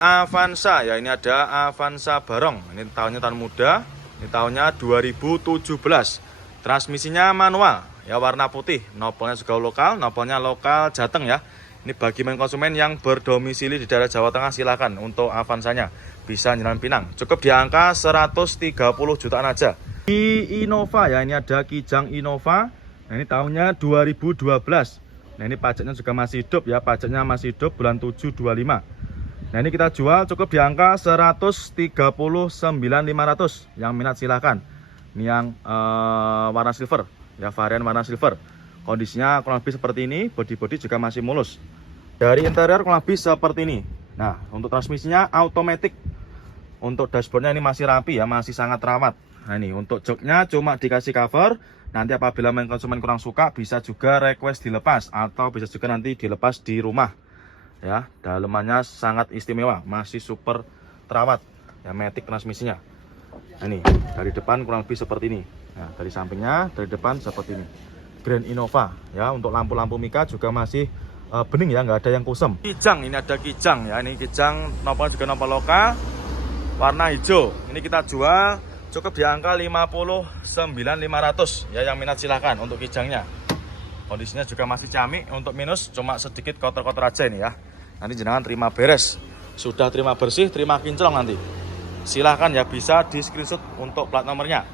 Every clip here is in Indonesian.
Avanza ya, ini ada Avanza Barong. Ini tahun muda. Ini tahunnya 2017. Transmisinya manual ya, warna putih. Nopolnya juga lokal, nopolnya lokal Jateng ya. Ini bagi konsumen yang berdomisili di daerah Jawa Tengah, silakan untuk Avanzanya bisa Jalan Pinang. Cukup di angka 130 jutaan aja. Di Innova ya, ini ada Kijang Innova. Nah, ini tahunnya 2012. Nah, ini pajaknya juga masih hidup ya, pajaknya masih hidup bulan 7 25. Nah, ini kita jual cukup di angka 139.500. Yang minat silahkan. Ini yang warna silver ya, varian warna silver. Kondisinya kurang lebih seperti ini, bodi juga masih mulus. Dari interior kurang lebih seperti ini. Nah, untuk transmisinya automatic. Untuk dashboardnya ini masih rapi ya, masih sangat rawat. Nah, ini untuk joknya cuma dikasih cover. Nanti apabila konsumen kurang suka bisa juga request dilepas, atau bisa juga nanti dilepas di rumah. Ya, dalemannya sangat istimewa, masih super terawat ya, matic transmisinya. Nah, ini dari depan kurang lebih seperti ini. Nah, dari sampingnya, dari depan seperti ini. Grand Innova ya. Untuk lampu-lampu mika juga masih bening ya, nggak ada yang kusem. Kijang, ini ada Kijang ya, ini Kijang nopal juga nopal lokal warna hijau. Ini kita jual cukup di angka 59.500 ya. Yang minat silahkan untuk Kijangnya. Kondisinya juga masih ciamik, untuk minus cuma sedikit kotor-kotor aja ini ya. Nanti jenengan terima beres, sudah terima bersih, terima kinclong nanti. Silahkan ya, bisa di screenshot untuk plat nomornya.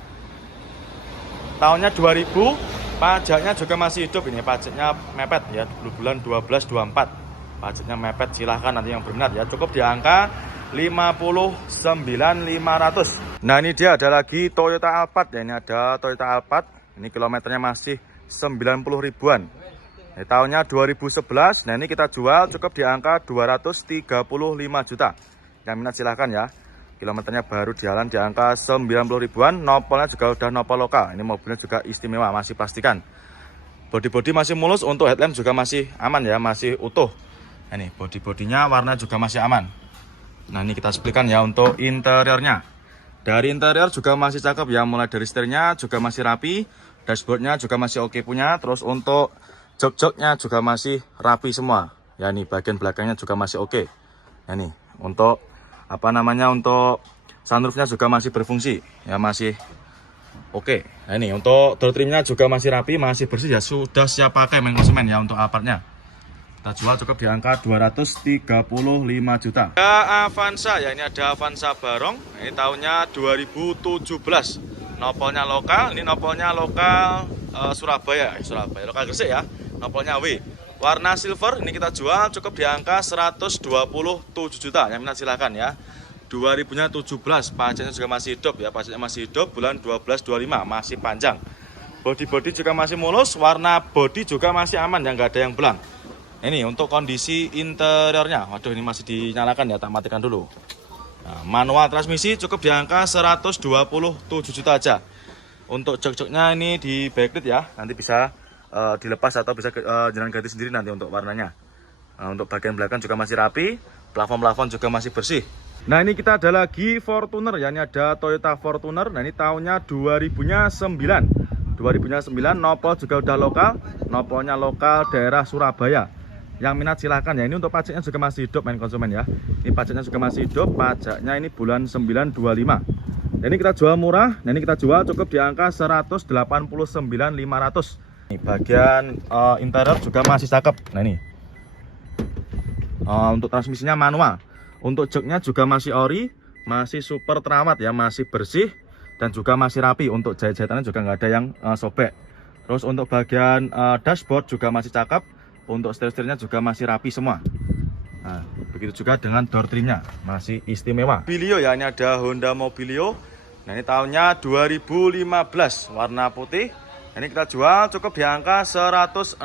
Tahunnya 2000, pajaknya juga masih hidup ini, pajaknya mepet ya, bulan 12-24. Pajaknya mepet, silahkan nanti yang berminat ya. Cukup di angka 59.500. Nah, ini dia ada lagi Toyota Alphard ya, ini ada Toyota Alphard. Ini kilometernya masih 90 ribuan. Ini tahunnya 2011. Nah, ini kita jual cukup di angka 235 juta. Yang minat silahkan ya. Kilometernya baru jalan di angka 90 ribuan. Nopolnya juga udah nopol lokal. Ini mobilnya juga istimewa, masih plastikan. Bodi masih mulus, untuk headlamp juga masih aman ya, masih utuh. Nah, ini bodi-bodinya warna juga masih aman. Nah, ini kita explikan ya untuk interiornya. Dari interior juga masih cakep ya, mulai dari setirnya juga masih rapi. Dashboardnya juga masih oke punya. Terus untuk jok-joknya juga masih rapi semua. Ya, ini bagian belakangnya juga masih oke. Ya, nih untuk untuk sunroofnya juga masih berfungsi. Ya, masih oke. Nah, ini untuk door trimnya juga masih rapi, masih bersih ya, sudah siap pakai konsumen ya untuk Alphardnya. Kita jual cukup di angka 235 juta. Ada Avanza ya, ini ada Avanza Barong. Ini tahunnya 2017. Nopolnya lokal, ini nopolnya lokal Surabaya, lokal Gresik ya. Nopolnya W, warna silver. Ini kita jual cukup di angka 127 juta. Yang minat silahkan ya. 2017, pajaknya juga masih hidup ya, pajaknya masih hidup bulan 12-25, masih panjang. Bodi juga masih mulus, warna bodi juga masih aman ya, nggak ada yang belang. Ini untuk kondisi interiornya. Waduh, ini masih dinyalakan ya, tak matikan dulu. Nah, manual transmisi cukup di angka 127 juta aja. Untuk jok-joknya ini di backlit ya, nanti bisa dilepas atau bisa jalan ganti sendiri nanti untuk warnanya. Nah, untuk bagian belakang juga masih rapi, plafon juga masih bersih. Nah, ini kita ada lagi Fortuner ya, ini ada Toyota Fortuner. Nah, ini tahunnya 2009. 2009, nopol juga udah lokal, nopolnya lokal daerah Surabaya. Yang minat silahkan ya. Ini untuk pajaknya juga masih hidup konsumen ya. Ini pajaknya juga masih hidup, pajaknya ini bulan 925. Nah, ini kita jual murah. Nah, ini kita jual cukup di angka 189.500. Ini bagian interior juga masih cakep. Nah, ini untuk transmisinya manual. Untuk joknya juga masih ori, masih super terawat ya, masih bersih dan juga masih rapi. Untuk jahit-jahitannya juga nggak ada yang sobek. Terus untuk bagian dashboard juga masih cakep. Untuk setir-setirnya juga masih rapi semua. Nah, begitu juga dengan door trimnya, masih istimewa. Mobilio ya, ini ada Honda Mobilio. Nah, ini tahunnya 2015, warna putih. Ini kita jual cukup di angka 116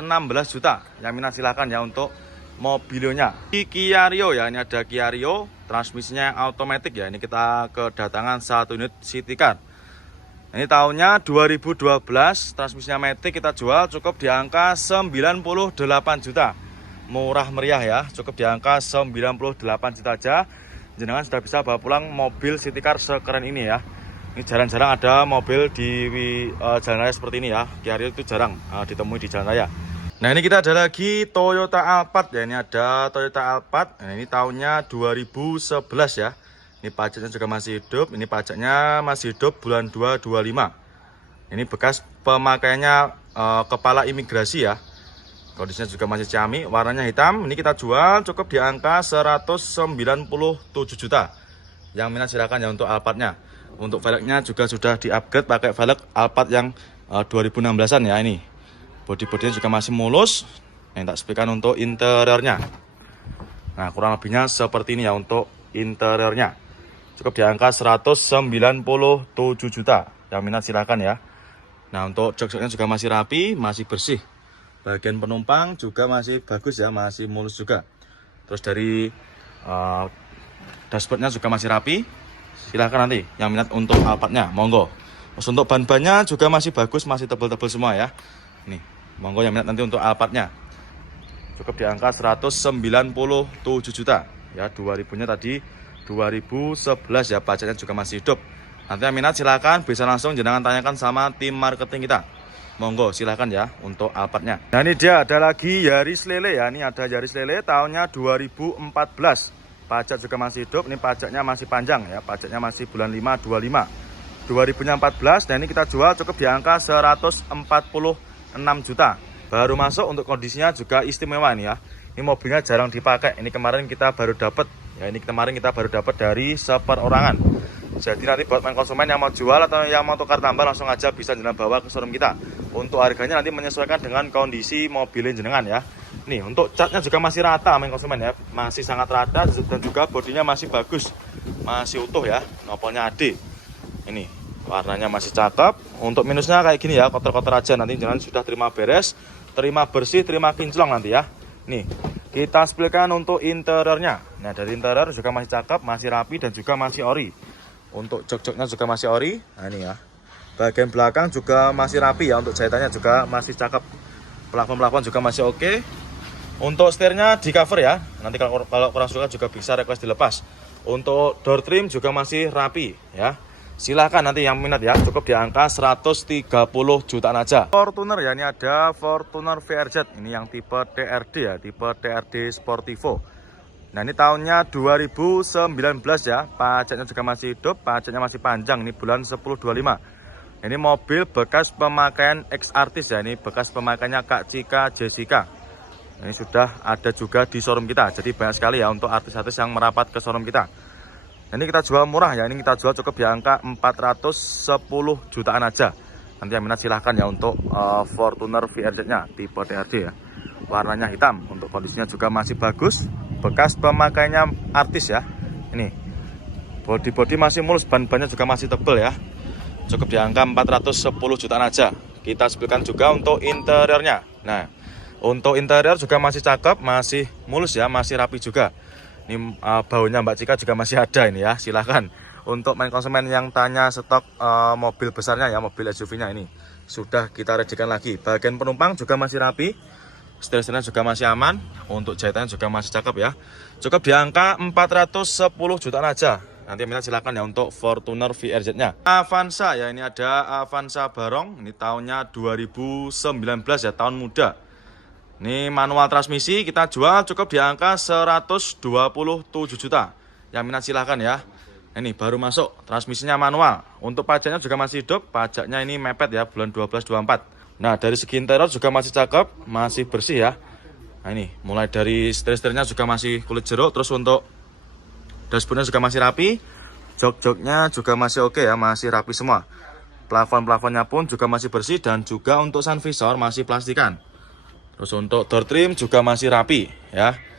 juta. Yang minat silahkan ya untuk Mobilionya. Kia Rio ya, ini ada Kia Rio, transmisinya automatic ya. Ini kita kedatangan 1 unit city car. Ini tahunnya 2012, transmisinya matic, kita jual cukup di angka 98 juta. Murah meriah ya, cukup di angka 98 juta aja. Jenengan sudah bisa bawa pulang mobil city car sekeren ini ya. Ini jarang-jarang ada mobil di jalan raya seperti ini ya. Kia Rio itu jarang ditemui di jalan raya. Nah, ini kita ada lagi Toyota Alphard ya. Ini ada Toyota Alphard. Nah, ini tahunnya 2011 ya. Ini pajaknya juga masih hidup. Ini pajaknya masih hidup bulan 2 25. Ini bekas pemakaiannya kepala imigrasi ya. Kondisinya juga masih ciami, warnanya hitam. Ini kita jual cukup di angka 197 juta. Yang minat silakan ya untuk Alphardnya. Untuk velgnya juga sudah di-upgrade pakai velg Alphard yang 2016-an ya ini. Bodi-bodinya juga masih mulus. Yang tak sepikan untuk interiornya. Nah, kurang lebihnya seperti ini ya untuk interiornya. Cukup di angka 197 juta. Yang minat silakan ya. Nah, untuk jok-joknya juga masih rapi, masih bersih. Bagian penumpang juga masih bagus ya, masih mulus juga. Terus dari dashboardnya juga masih rapi. Silahkan nanti yang minat untuk Alphardnya, monggo. Terus untuk ban-bannya juga masih bagus, masih tebal-tebal semua ya. Nih, monggo yang minat nanti untuk Alphardnya. Cukup di angka 197 juta. Ya, 2000-nya tadi 2011 ya, pajaknya juga masih hidup. Nanti yang minat silahkan bisa langsung jangan tanyakan sama tim marketing kita. Monggo silahkan ya untuk Alphardnya. Nah, ini dia ada lagi Yaris Lele ya. Ini ada Yaris Lele tahunnya 2014. Pajak juga masih hidup. Ini pajaknya masih panjang ya. Pajaknya masih bulan 5 25. 2014. Dan ini kita jual cukup di angka 146 juta. Baru masuk, untuk kondisinya juga istimewa ini ya. Ini mobilnya jarang dipakai. Ini kemarin kita baru dapat ya. Ini kemarin kita baru dapat dari seperorangan. Jadi nanti buat main konsumen yang mau jual atau yang mau tukar tambah langsung aja bisa jenengan bawa ke showroom kita. Untuk harganya nanti menyesuaikan dengan kondisi mobil jenengan ya. Nih, untuk catnya juga masih rata main konsumen ya. Masih sangat rata dan juga bodinya masih bagus. Masih utuh ya. Nopolnya AD. Ini warnanya masih cakep. Untuk minusnya kayak gini ya, kotor-kotor aja. Nanti jangan sudah terima beres, terima bersih, terima kinclong nanti ya. Nih, kita spilkan untuk interiornya. Nah, dari interior juga masih cakep, masih rapi dan juga masih ori. Untuk jok-joknya juga masih ori. Nah, ini ya. Bagian belakang juga masih rapi ya. Untuk jahitannya juga masih cakep. Plafon-plafon juga masih oke. Untuk setirnya di cover ya. Nanti kalau kurang suka juga bisa request dilepas. Untuk door trim juga masih rapi ya. Silahkan nanti yang minat ya. Cukup di angka 130 jutaan aja. Fortuner ya. Ini ada Fortuner VRZ. Ini yang tipe TRD ya. Tipe TRD Sportivo. Nah, ini tahunnya 2019 ya. Pajaknya juga masih hidup. Pajaknya masih panjang. Ini bulan 10/25. Ini mobil bekas pemakaian ex-artis ya. Ini bekas pemakaiannya Kak Cika Jessica. Ini sudah ada juga di showroom kita. Jadi banyak sekali ya untuk artis-artis yang merapat ke showroom kita. Ini kita jual murah ya. Ini kita jual cukup di angka 410 jutaan aja. Nanti yang minat silahkan ya untuk Fortuner VRZ-nya tipe TRD ya. Warnanya hitam. Untuk kondisinya juga masih bagus. Bekas pemakaiannya artis ya. Ini body masih mulus, ban-bannya juga masih tebal ya. Cukup di angka 410 jutaan aja. Kita spilkan juga untuk interiornya. Nah, untuk interior juga masih cakep, masih mulus ya, masih rapi juga. Ini baunya Mbak Cika juga masih ada ini ya. Silahkan untuk main konsumen yang tanya stok mobil besarnya ya, mobil SUV-nya ini sudah kita readykan lagi. Bagian penumpang juga masih rapi. Setir-setirnya juga masih aman. Untuk jahitannya juga masih cakep ya. Cukup di angka 410 jutaan aja. Nanti minat silakan ya untuk Fortuner VRZ-nya. Avanza ya, ini ada Avanza Barong. Ini tahunnya 2019 ya, tahun muda. Ini manual transmisi kita jual cukup di angka 127 juta. Yang minat silahkan ya. Ini baru masuk, transmisinya manual. Untuk pajaknya juga masih hidup. Pajaknya ini mepet ya, bulan 12/24. Nah, dari segi interior juga masih cakep, masih bersih ya. Nah, ini mulai dari setir-setirnya juga masih kulit jeruk. Terus untuk dashboardnya juga masih rapi. Jok-joknya juga masih oke ya, masih rapi semua. Plafon-plafonnya pun juga masih bersih. Dan juga untuk sun visor masih plastikan. Terus untuk door trim juga masih rapi ya.